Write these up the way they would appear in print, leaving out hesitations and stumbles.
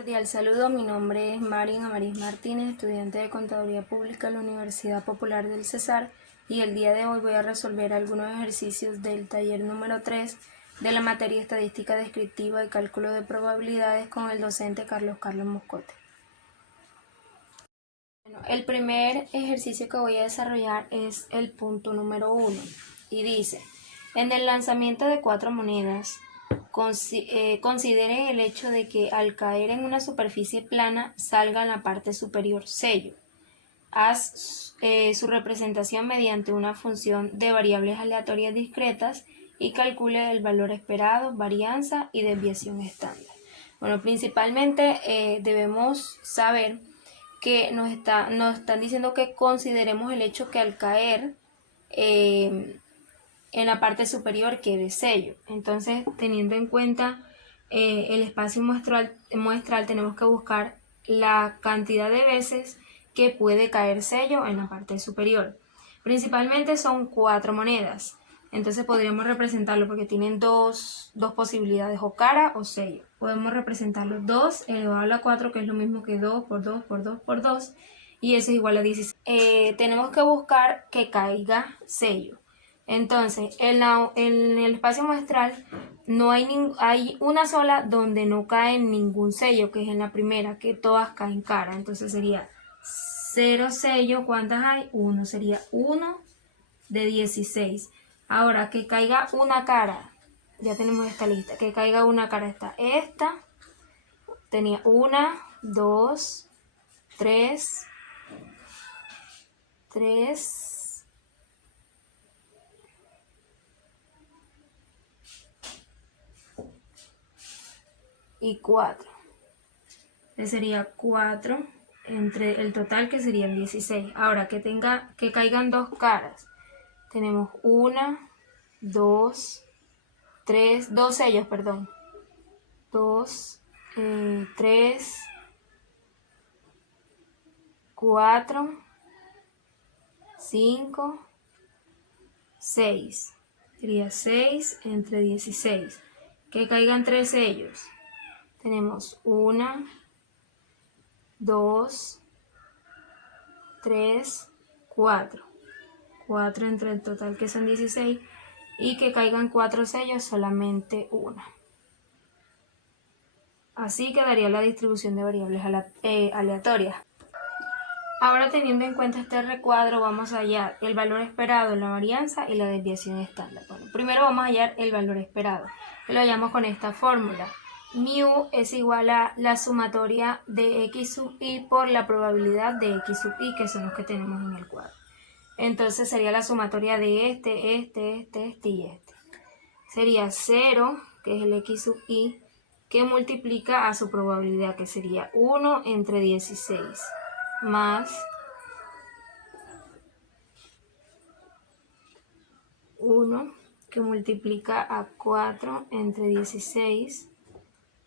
Cordial saludo, mi nombre es Marian Amaris Martínez, estudiante de Contaduría Pública en la Universidad Popular del Cesar, y el día de hoy voy a resolver algunos ejercicios del taller número 3 de la materia Estadística Descriptiva y Cálculo de Probabilidades con el docente Carlos Moscote. Bueno, el primer ejercicio que voy a desarrollar es el punto número 1 y dice: en el lanzamiento de 4 monedas, considere el hecho de que al caer en una superficie plana salga en la parte superior sello. Haz su representación mediante una función de variables aleatorias discretas y calcule el valor esperado, varianza y desviación estándar. Bueno, principalmente debemos saber que nos están diciendo que consideremos el hecho que al caer en la parte superior quede sello. Entonces, teniendo en cuenta el espacio muestral, tenemos que buscar la cantidad de veces que puede caer sello en la parte superior. Principalmente son 4 monedas. Entonces podríamos representarlo porque tienen dos posibilidades, o cara o sello. Podemos representarlo 2 elevado a la 4, que es lo mismo que 2 por 2 por 2 por 2, y eso es igual a 16. Tenemos que buscar que caiga sello. Entonces, en el espacio muestral no hay una sola donde no cae ningún sello, que es en la primera, que todas caen cara. Entonces sería 0 sello. ¿Cuántas hay? 1. Sería 1 de 16. Ahora, que caiga una cara. Ya tenemos esta lista. Que caiga una cara está esta. Tenía 1, 2, 3, y 4. Sería 4 entre el total, que serían 16. Ahora, que caigan 2 caras. Tenemos 1, 2, 3, 2 sellos, perdón. 2, 3, 4, 5, 6. Sería 6 entre 16. Que caigan 3 sellos. Tenemos 1, 2, 3, 4. 4 entre el total, que son 16. Y que caigan 4 sellos, solamente 1. Así quedaría la distribución de variables aleatorias. Ahora, teniendo en cuenta este recuadro, vamos a hallar el valor esperado, la varianza y la desviación estándar. Bueno, primero vamos a hallar el valor esperado, que lo hallamos con esta fórmula. Mu es igual a la sumatoria de x sub i por la probabilidad de x sub i, que son los que tenemos en el cuadro. Entonces sería la sumatoria de este y este. Sería 0, que es el x sub i, que multiplica a su probabilidad, que sería 1 entre 16, más 1, que multiplica a 4 entre 16,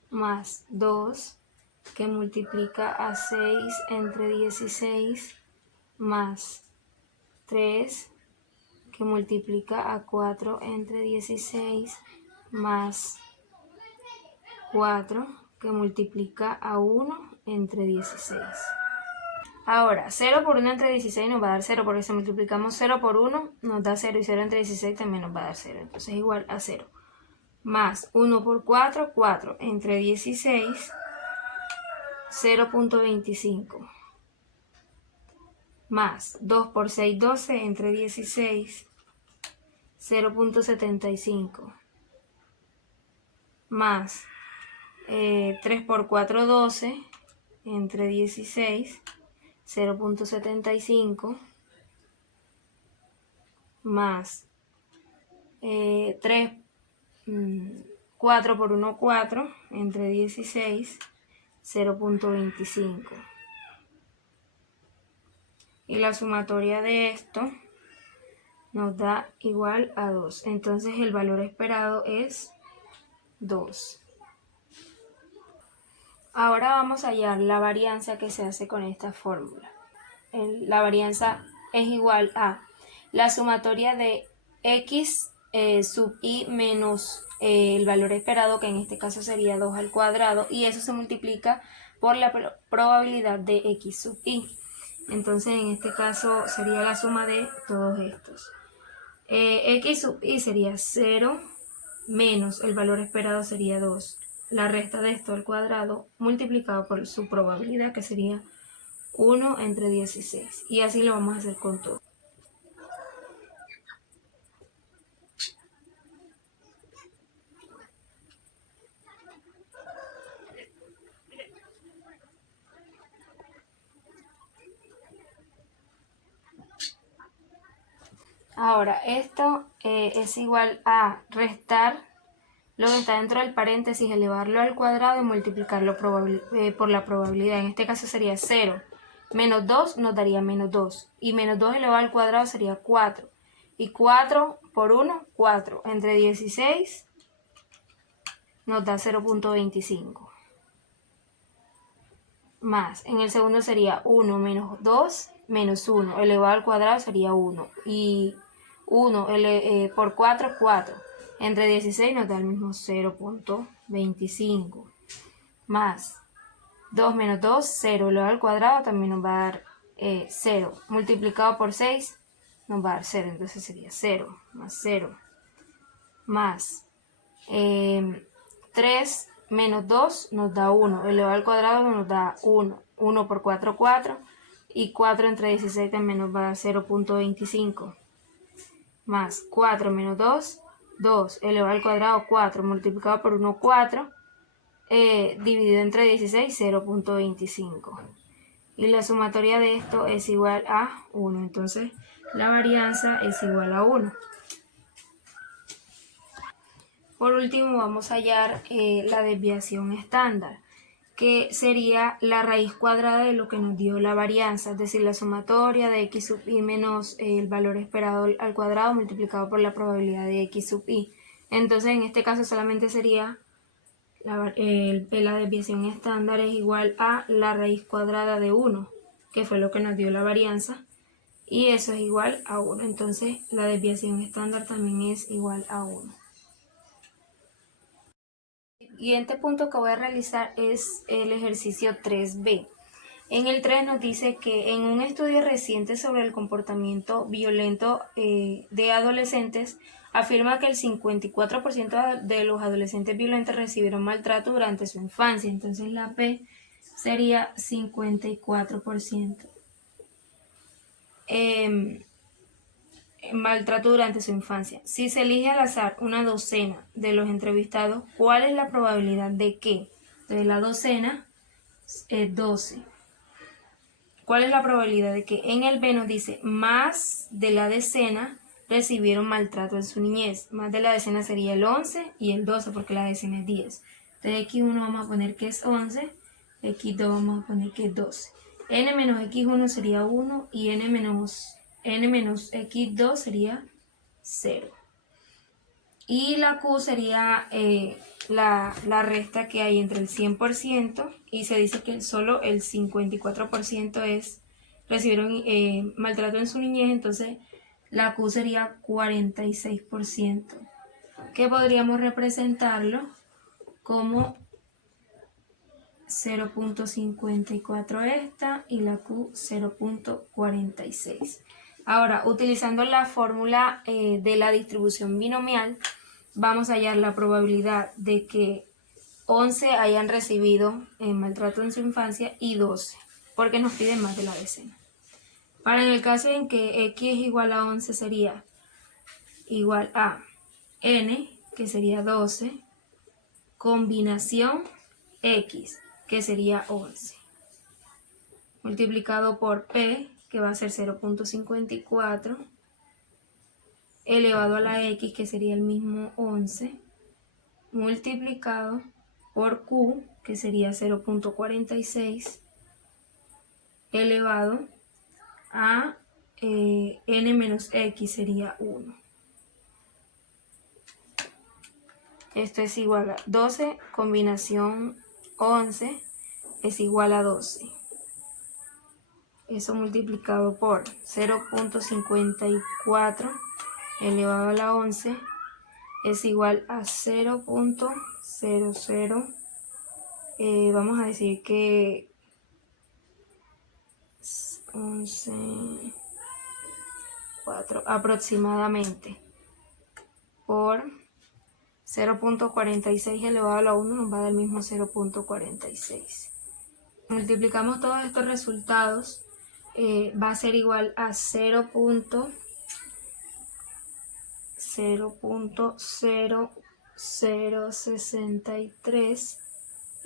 más 2, que multiplica a 6 entre 16, más 3, que multiplica a 4 entre 16, más 4, que multiplica a 1 entre 16. Ahora, 0 por 1 entre 16 nos va a dar 0, porque si multiplicamos 0 por 1 nos da 0, y 0 entre 16 también nos va a dar 0, entonces igual a 0. Más 1 por 4, 4 entre 16, 0.25. Más 2 por 6, 12 entre 16, 0.75. Más 3 por 4, 12 entre 16, 0.75, más 4 por 1, 4 entre 16, 0.25. Y la sumatoria de esto nos da igual a 2. Entonces el valor esperado es 2. Ahora vamos a hallar la varianza que se hace con esta fórmula. La varianza es igual a la sumatoria de x sub i menos el valor esperado, que en este caso sería 2 al cuadrado, y eso se multiplica por la probabilidad de x sub i. Entonces en este caso sería la suma de todos estos. X sub i sería 0 menos el valor esperado sería 2. La resta de esto al cuadrado multiplicado por su probabilidad, que sería 1 entre 16. Y así lo vamos a hacer con todo. Ahora, esto es igual a restar lo que está dentro del paréntesis, elevarlo al cuadrado y multiplicarlo por la probabilidad. En este caso sería 0. Menos 2 nos daría menos 2. Y menos 2 elevado al cuadrado sería 4. Y 4 por 1, 4. Entre 16 nos da 0.25. Más, en el segundo sería 1 menos 2 menos 1. Elevado al cuadrado sería 1. Y 1 por 4 es 4. Entre 16 nos da el mismo 0.25. Más 2 menos 2, 0. Elevado al cuadrado también nos va a dar 0. Multiplicado por 6 nos va a dar 0. Entonces sería 0 más 0. Más 3 menos 2 nos da 1. Elevado al cuadrado nos da 1. 1 por 4, 4. Y 4 entre 16 también nos va a dar 0.25. Más 4 menos 2, 2. Elevado al cuadrado 4. Multiplicado por 1, 4. Dividido entre 16, 0.25. Y la sumatoria de esto es igual a 1. Entonces la varianza es igual a 1. Por último vamos a hallar la desviación estándar, que sería la raíz cuadrada de lo que nos dio la varianza, es decir, la sumatoria de x sub i menos el valor esperado al cuadrado multiplicado por la probabilidad de x sub i. Entonces en este caso solamente sería la desviación estándar es igual a la raíz cuadrada de 1, que fue lo que nos dio la varianza, y eso es igual a 1. Entonces la desviación estándar también es igual a 1. El siguiente punto que voy a realizar es el ejercicio 3b. En el 3 nos dice que en un estudio reciente sobre el comportamiento violento de adolescentes, afirma que el 54% de los adolescentes violentos recibieron maltrato durante su infancia. Entonces la P sería 54%. Maltrato durante su infancia. Si se elige al azar una docena de los entrevistados, ¿cuál es la probabilidad de que? Entonces la docena es 12. ¿Cuál es la probabilidad de que en el B nos dice más de la decena recibieron maltrato en su niñez? Más de la decena sería el 11 y el 12 porque la decena es 10. Entonces x1 vamos a poner que es 11, x2 vamos a poner que es 12. n menos x1 sería 1 y n menos x2 sería 0. Y la Q sería la resta que hay entre el 100% y se dice que solo el 54% recibieron maltrato en su niñez, entonces la Q sería 46%, que podríamos representarlo como 0.54 esta y la Q 0.46. Ahora, utilizando la fórmula de la distribución binomial, vamos a hallar la probabilidad de que 11 hayan recibido maltrato en su infancia y 12, porque nos piden más de la decena. Para en el caso en que x es igual a 11 sería igual a n, que sería 12, combinación x, que sería 11, multiplicado por p, que va a ser 0.54, elevado a la x, que sería el mismo 11, multiplicado por q, que sería 0.46, elevado a n menos x, sería 1. Esto es igual a 12, combinación 11, es igual a 12. Eso multiplicado por 0.54 elevado a la 11 es igual a 0.00, vamos a decir que 11,4 aproximadamente, por 0.46 elevado a la 1 nos va a dar el mismo 0.46. Multiplicamos todos estos resultados, va a ser igual a 0.0063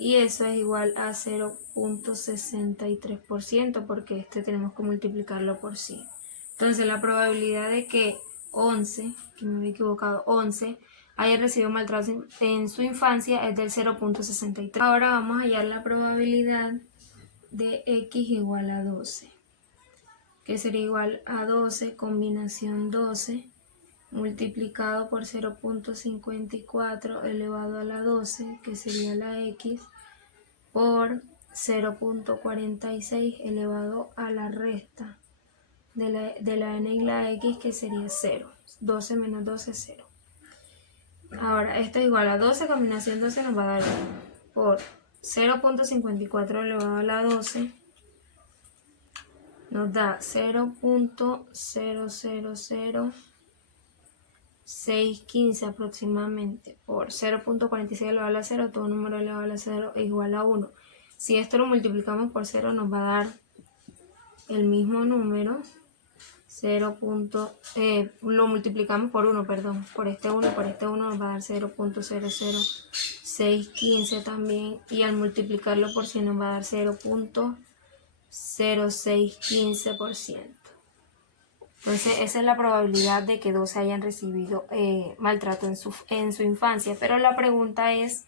y eso es igual a 0.63% porque tenemos que multiplicarlo por 100. Entonces la probabilidad de que 11, que me había equivocado, 11 haya recibido maltrato en su infancia es del 0.63. Ahora vamos a hallar la probabilidad de x igual a 12, que sería igual a 12 combinación 12 multiplicado por 0.54 elevado a la 12, que sería la x, por 0.46 elevado a la resta de la n y la x, que sería 0. 12 menos 12 es 0. Ahora, esto es igual a 12 combinación 12 nos va a dar 1 por 0.54 elevado a la 12 nos da 0.000615 aproximadamente por 0.46 elevado a la 0, todo número elevado a la 0 es igual a 1. Si esto lo multiplicamos por 0 nos va a dar el mismo número, lo multiplicamos por 1, perdón, por este 1 nos va a dar 0.00615 también, y al multiplicarlo por 100 nos va a dar 0.0615%. Entonces esa es la probabilidad de que 12 hayan recibido maltrato en su infancia, pero la pregunta es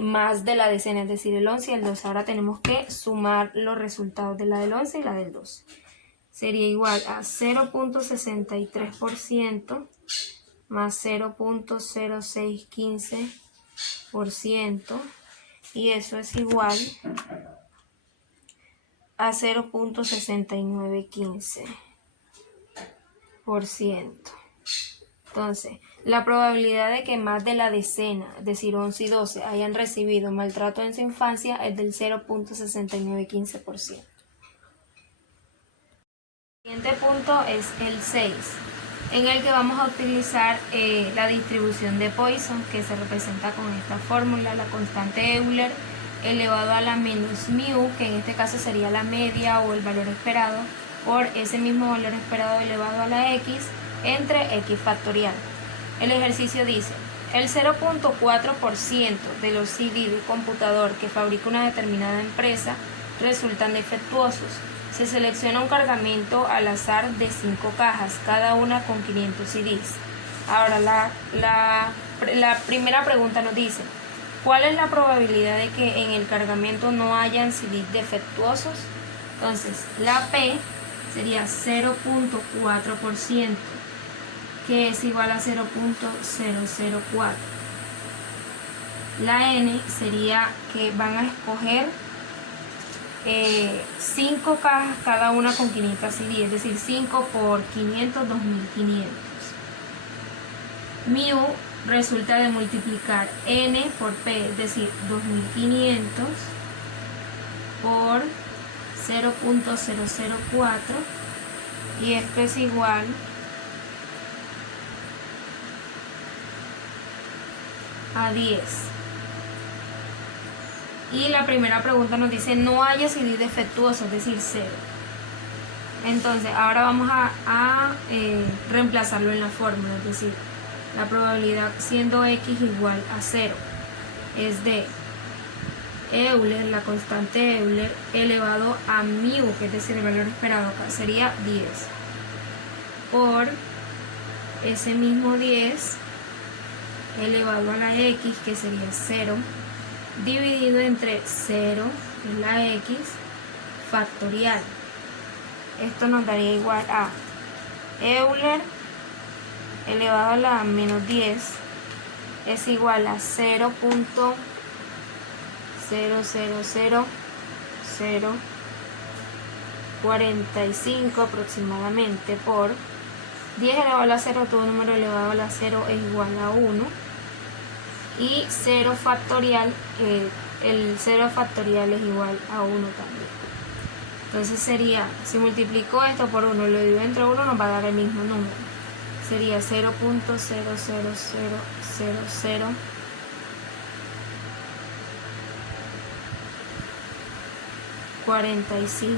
más de la decena, es decir, el 11 y el 12. Ahora tenemos que sumar los resultados de la del 11 y la del 12. Sería igual a 0.63% más 0.0615%, y eso es igual a 0.6915%. Entonces, la probabilidad de que más de la decena, es decir, 11 y 12, hayan recibido maltrato en su infancia es del 0.6915%. El siguiente punto es el 6, en el que vamos a utilizar la distribución de Poisson, que se representa con esta fórmula, la constante Euler elevado a la menos mu, que en este caso sería la media o el valor esperado, por ese mismo valor esperado elevado a la x entre x factorial. El ejercicio dice: el 0.4% de los CD de computador que fabrica una determinada empresa resultan defectuosos. Se selecciona un cargamento al azar de 5 cajas, cada una con 500 CDs. Ahora la primera pregunta nos dice: ¿cuál es la probabilidad de que en el cargamento no hayan CDs defectuosos? Entonces, la P sería 0.4%, que es igual a 0.004. La N sería que van a escoger 5 cajas, cada una con 500 CD, es decir, 5 por 500, 2500. Mu resulta de multiplicar N por P, es decir, 2500 por 0.004, y esto es igual a 10. Y la primera pregunta nos dice: no haya CD defectuoso, es decir, 0. Entonces ahora vamos a reemplazarlo en la fórmula, es decir, la probabilidad siendo x igual a 0 es de Euler, la constante Euler, elevado a mu, que es decir, el valor esperado acá sería 10, por ese mismo 10 elevado a la x, que sería 0, dividido entre 0, que es la x, factorial. Esto nos daría igual a Euler elevado a la menos 10 es igual a 0.00045 aproximadamente por 10 elevado a la 0, todo número elevado a la 0 es igual a 1. Y 0 factorial, el 0 factorial es igual a 1 también. Entonces sería, si multiplico esto por 1 y lo divido entre 1, nos va a dar el mismo número. Sería 0.0000045.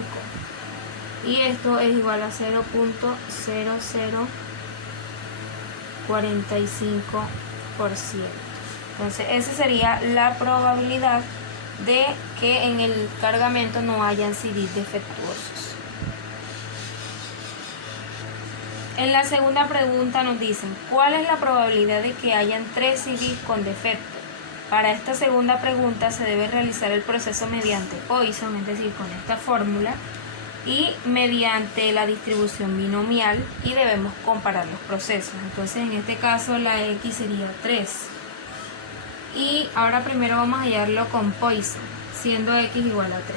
Y esto es igual a 0.0045%. Entonces esa sería la probabilidad de que en el cargamento no hayan CDs defectuosos. En la segunda pregunta nos dicen, ¿cuál es la probabilidad de que hayan 3 CDs con defecto? Para esta segunda pregunta se debe realizar el proceso mediante Poisson, es decir, con esta fórmula, y mediante la distribución binomial, y debemos comparar los procesos. Entonces en este caso la X sería 3. Y ahora primero vamos a hallarlo con Poisson, siendo X igual a 3.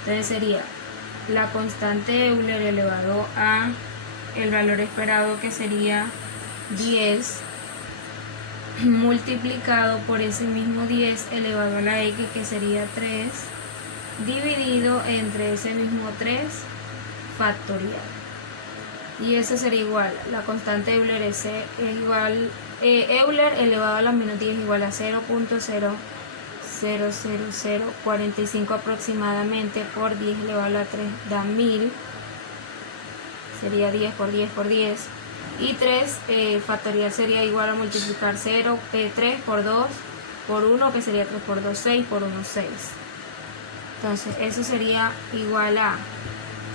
Entonces sería la constante Euler elevado a el valor esperado, que sería 10, multiplicado por ese mismo 10 elevado a la X, que sería 3, dividido entre ese mismo 3 factorial. Y eso sería igual, la constante Euler es igual, Euler elevado a la menos 10 igual a 0.00045 aproximadamente, por 10 elevado a la 3 da 1000, sería 10 por 10 por 10, y 3 factorial sería igual a multiplicar 3 por 2 por 1, que sería 3 por 2, 6, por 1, 6. Entonces eso sería igual a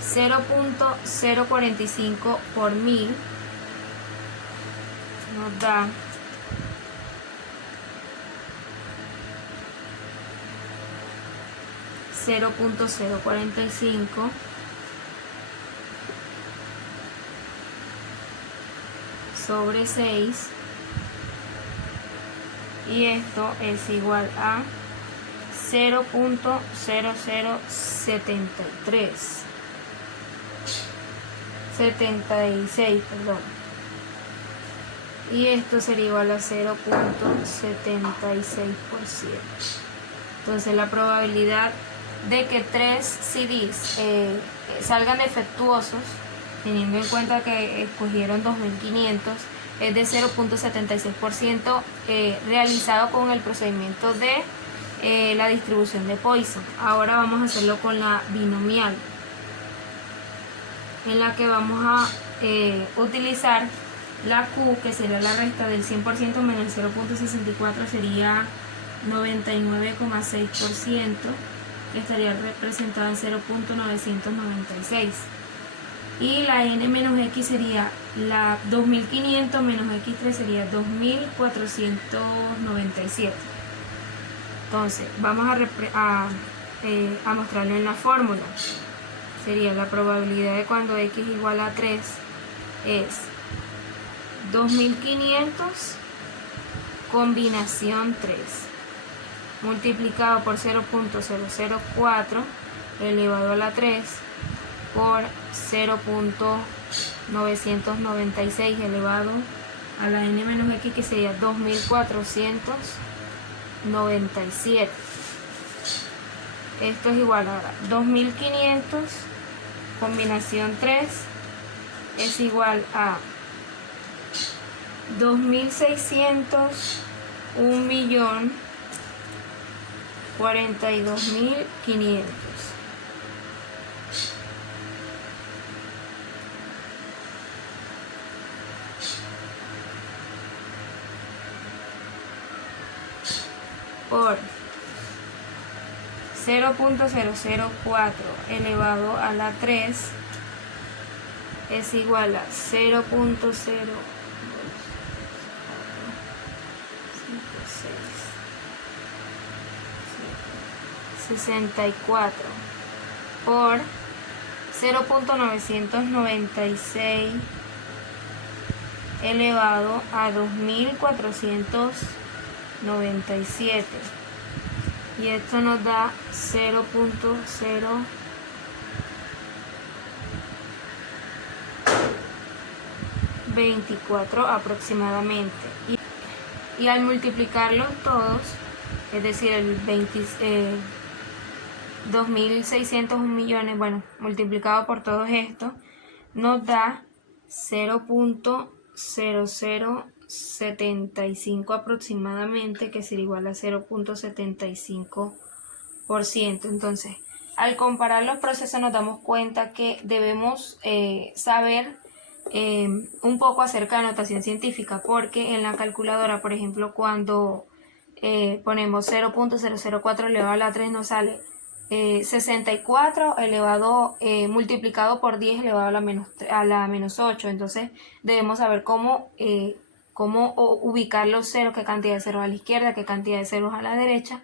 0.045 por 1000, nos da 0.045 sobre 6, y esto es igual a 0.0076, perdón. Y esto sería igual a 0.76%. Entonces la probabilidad de que 3 CDs salgan defectuosos, teniendo en cuenta que escogieron 2500, es de 0.76%, realizado con el procedimiento de la distribución de Poisson. Ahora vamos a hacerlo con la binomial, en la que vamos a utilizar la Q, que sería la resta del 100% menos el 0.64, sería 99,6%, que estaría representada en 0.996. Y la n menos x sería la 2500 menos x3 sería 2497. Entonces vamos a mostrarlo en la fórmula. Sería la probabilidad de cuando x igual a 3 es 2500 combinación 3 multiplicado por 0.004 elevado a la 3 por 0.996 elevado a la n menos x, que sería 2497. Esto es igual a 2500 combinación 3 es igual a 2600, 1.042.500. Por 0.004 elevado a la 3 es igual a 0.64 por 0.996 elevado a 2497, y esto nos da 0.027. 24 aproximadamente. Y al multiplicarlos todos, es decir, el 2.601 millones, bueno, multiplicado por todos estos, nos da 0.0075 aproximadamente, que sería igual a 0.75%. Entonces, al comparar los procesos nos damos cuenta que debemos saber un poco acerca de notación científica, porque en la calculadora, por ejemplo, cuando ponemos 0.004 elevado a la 3 nos sale 64 elevado multiplicado por 10 elevado a la menos 8. Entonces debemos saber cómo ubicar los ceros, qué cantidad de ceros a la izquierda, qué cantidad de ceros a la derecha.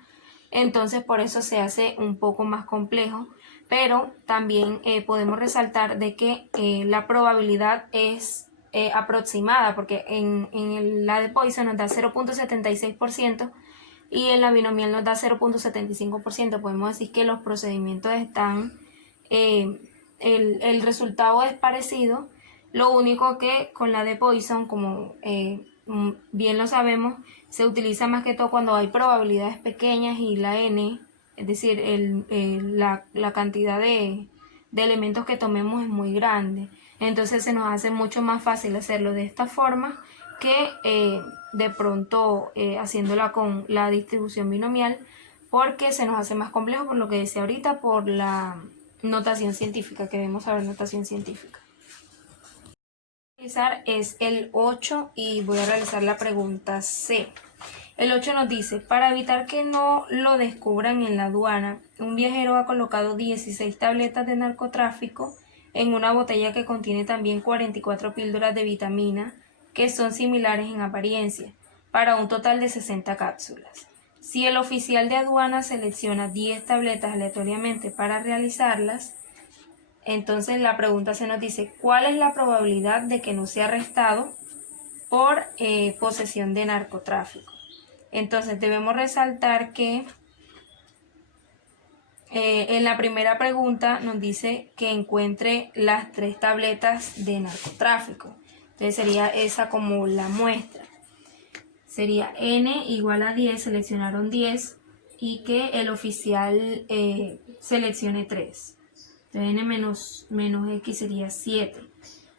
Entonces por eso se hace un poco más complejo, pero también podemos resaltar de que la probabilidad es aproximada, porque en la de Poisson nos da 0.76% y en la binomial nos da 0.75%. Podemos decir que los procedimientos están, el resultado es parecido, lo único que con la de Poisson, como bien lo sabemos, se utiliza más que todo cuando hay probabilidades pequeñas y la n, es decir, la cantidad de elementos que tomemos es muy grande. Entonces se nos hace mucho más fácil hacerlo de esta forma que de pronto haciéndola con la distribución binomial, porque se nos hace más complejo, por lo que decía ahorita, por la notación científica, que debemos saber notación científica. Es el 8 y voy a realizar la pregunta C. El 8 nos dice: para evitar que no lo descubran en la aduana, un viajero ha colocado 16 tabletas de narcotráfico en una botella que contiene también 44 píldoras de vitamina que son similares en apariencia, para un total de 60 cápsulas. Si el oficial de aduana selecciona 10 tabletas aleatoriamente para realizarlas, entonces la pregunta se nos dice: ¿cuál es la probabilidad de que no sea arrestado por posesión de narcotráfico? Entonces debemos resaltar que en la primera pregunta nos dice que encuentre las 3 tabletas de narcotráfico. Entonces sería esa como la muestra. Sería n igual a 10, seleccionaron 10, y que el oficial seleccione 3. Entonces n menos x sería 7.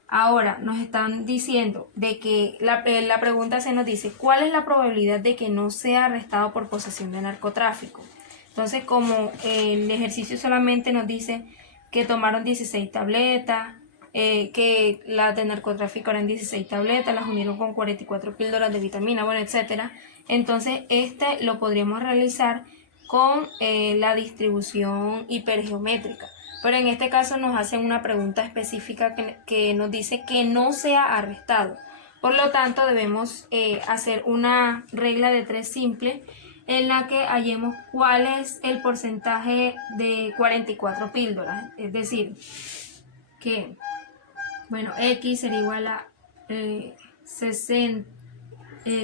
Ahora nos están diciendo de que la pregunta se nos dice: ¿cuál es la probabilidad de que no sea arrestado por posesión de narcotráfico? Entonces, como el ejercicio solamente nos dice que tomaron 16 tabletas, que las de narcotráfico eran 16 tabletas, las unieron con 44 píldoras de vitamina, bueno, etcétera. Entonces, este lo podríamos realizar con la distribución hipergeométrica. Pero en este caso nos hacen una pregunta específica que nos dice que no sea arrestado. Por lo tanto, debemos hacer una regla de 3 simple en la que hallemos cuál es el porcentaje de 44 píldoras. Es decir, que, bueno, x sería igual a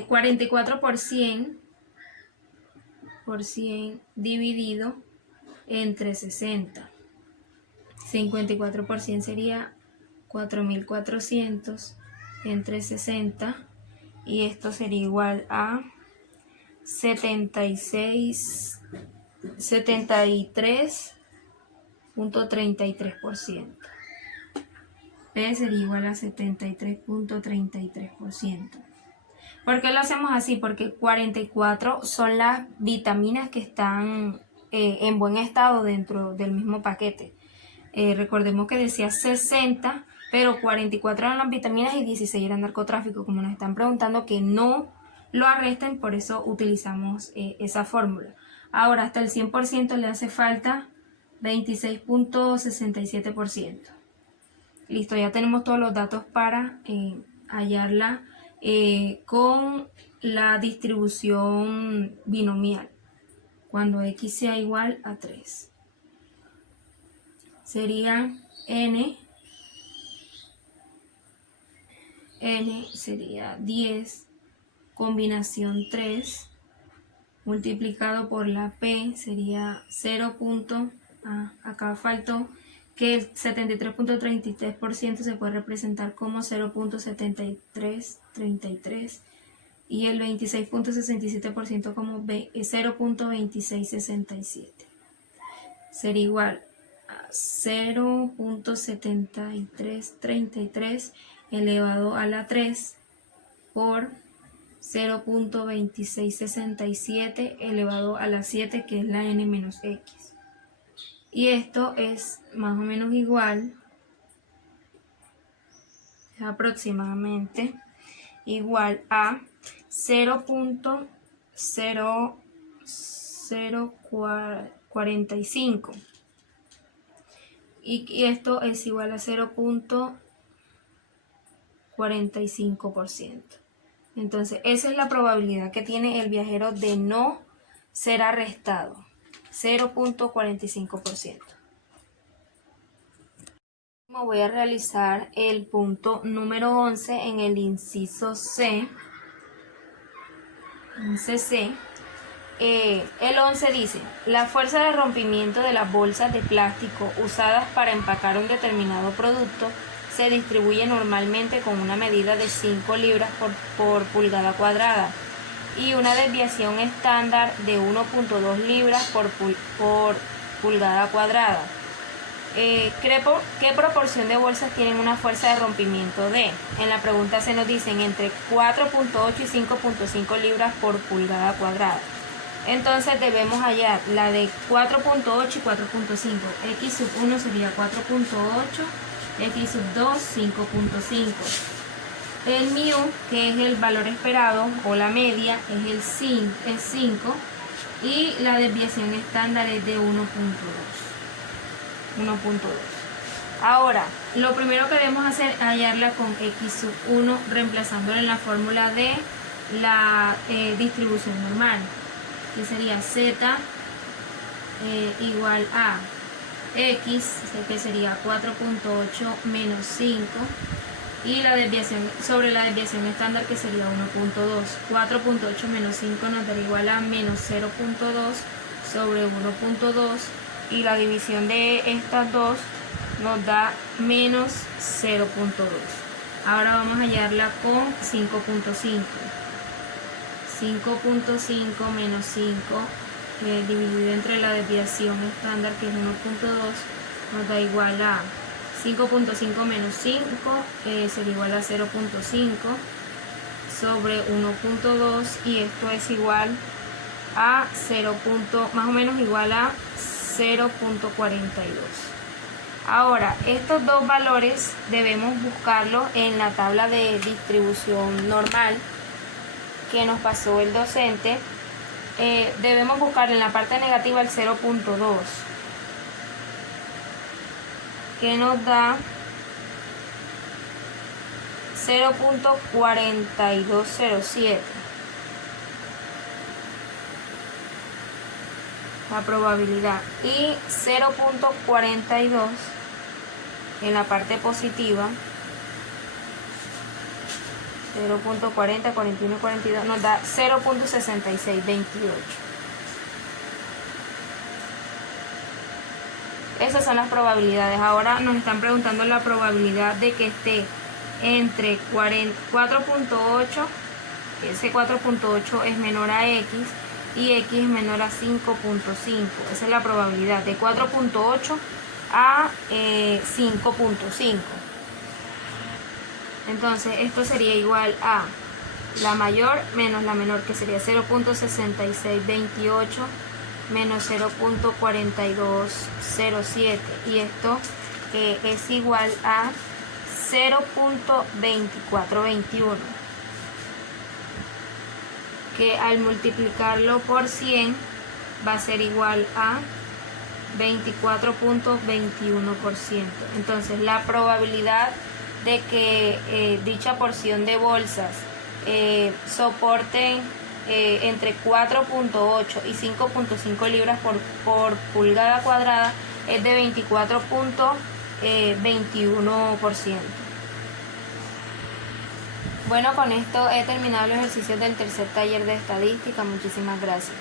44 por 100 dividido entre 60. 54% sería 4.400 entre 60, y esto sería igual a 73.33%. P sería igual a 73.33%. ¿Por qué lo hacemos así? Porque 44 son las vitaminas que están en buen estado dentro del mismo paquete. Recordemos que decía 60, pero 44 eran las vitaminas y 16 eran narcotráfico. Como nos están preguntando que no lo arresten, por eso utilizamos esa fórmula. Ahora, hasta el 100% le hace falta 26.67%. Listo, ya tenemos todos los datos para hallarla con la distribución binomial, cuando x sea igual a 3. Sería n sería 10, combinación 3, multiplicado por la p sería 0. Acá faltó que el 73.33% se puede representar como 0.7333 y el 26.67% como 0.2667. Sería igual a 0.7333 elevado a la 3 por 0.2667 elevado a la 7, que es la n menos x. Y esto es más o menos igual, aproximadamente igual a 0.0045. Y esto es igual a 0.45%. Entonces, esa es la probabilidad que tiene el viajero de no ser arrestado, 0.45%. Voy a realizar el punto número 11 en el inciso C. El 11 dice: la fuerza de rompimiento de las bolsas de plástico usadas para empacar un determinado producto se distribuye normalmente con una medida de 5 libras por pulgada cuadrada y una desviación estándar de 1.2 libras por pulgada cuadrada. ¿Qué proporción de bolsas tienen una fuerza de rompimiento de? En la pregunta se nos dicen entre 4.8 y 5.5 libras por pulgada cuadrada. Entonces debemos hallar la de 4.8 y 4.5. X sub 1 sería 4.8, X sub 2 5.5. El mu, que es el valor esperado o la media, es 5 y la desviación estándar es de 1.2. Ahora, lo primero que debemos hacer es hallarla con X sub 1, reemplazándola en la fórmula de la distribución normal, que sería Z igual a X, que sería 4.8 menos 5, y la desviación sobre la desviación estándar, que sería 1.2. 4.8 menos 5 nos daría igual a menos 0.2 sobre 1.2, y la división de estas dos nos da menos 0.2. Ahora vamos a hallarla con 5.5. 5.5 menos 5 dividido entre la desviación estándar, que es 1.2, nos da igual a 5.5 menos 5 sería igual a 0.5 sobre 1.2, y esto es igual a 0. Más o menos igual a 0.42. Ahora, estos dos valores debemos buscarlos en la tabla de distribución normal que nos pasó el docente. Debemos buscar en la parte negativa el 0.2, que nos da 0.4207. La probabilidad, y 0.42 en la parte positiva, 0.40, 41 y 42 nos da 0.6628. Esas son las probabilidades. Ahora nos están preguntando la probabilidad de que esté entre 4.8, ese 4.8 es menor a X, y X es menor a 5.5. Esa es la probabilidad de 4.8 a 5.5. Entonces esto sería igual a la mayor menos la menor, que sería 0.6628 menos 0.4207, y esto es igual a 0.2421, que al multiplicarlo por 100 va a ser igual a 24.21%. Entonces la probabilidad de que dicha porción de bolsas soporten entre 4.8 y 5.5 libras por pulgada cuadrada es de 24.21%. Bueno, con esto he terminado los ejercicios del tercer taller de estadística. Muchísimas gracias.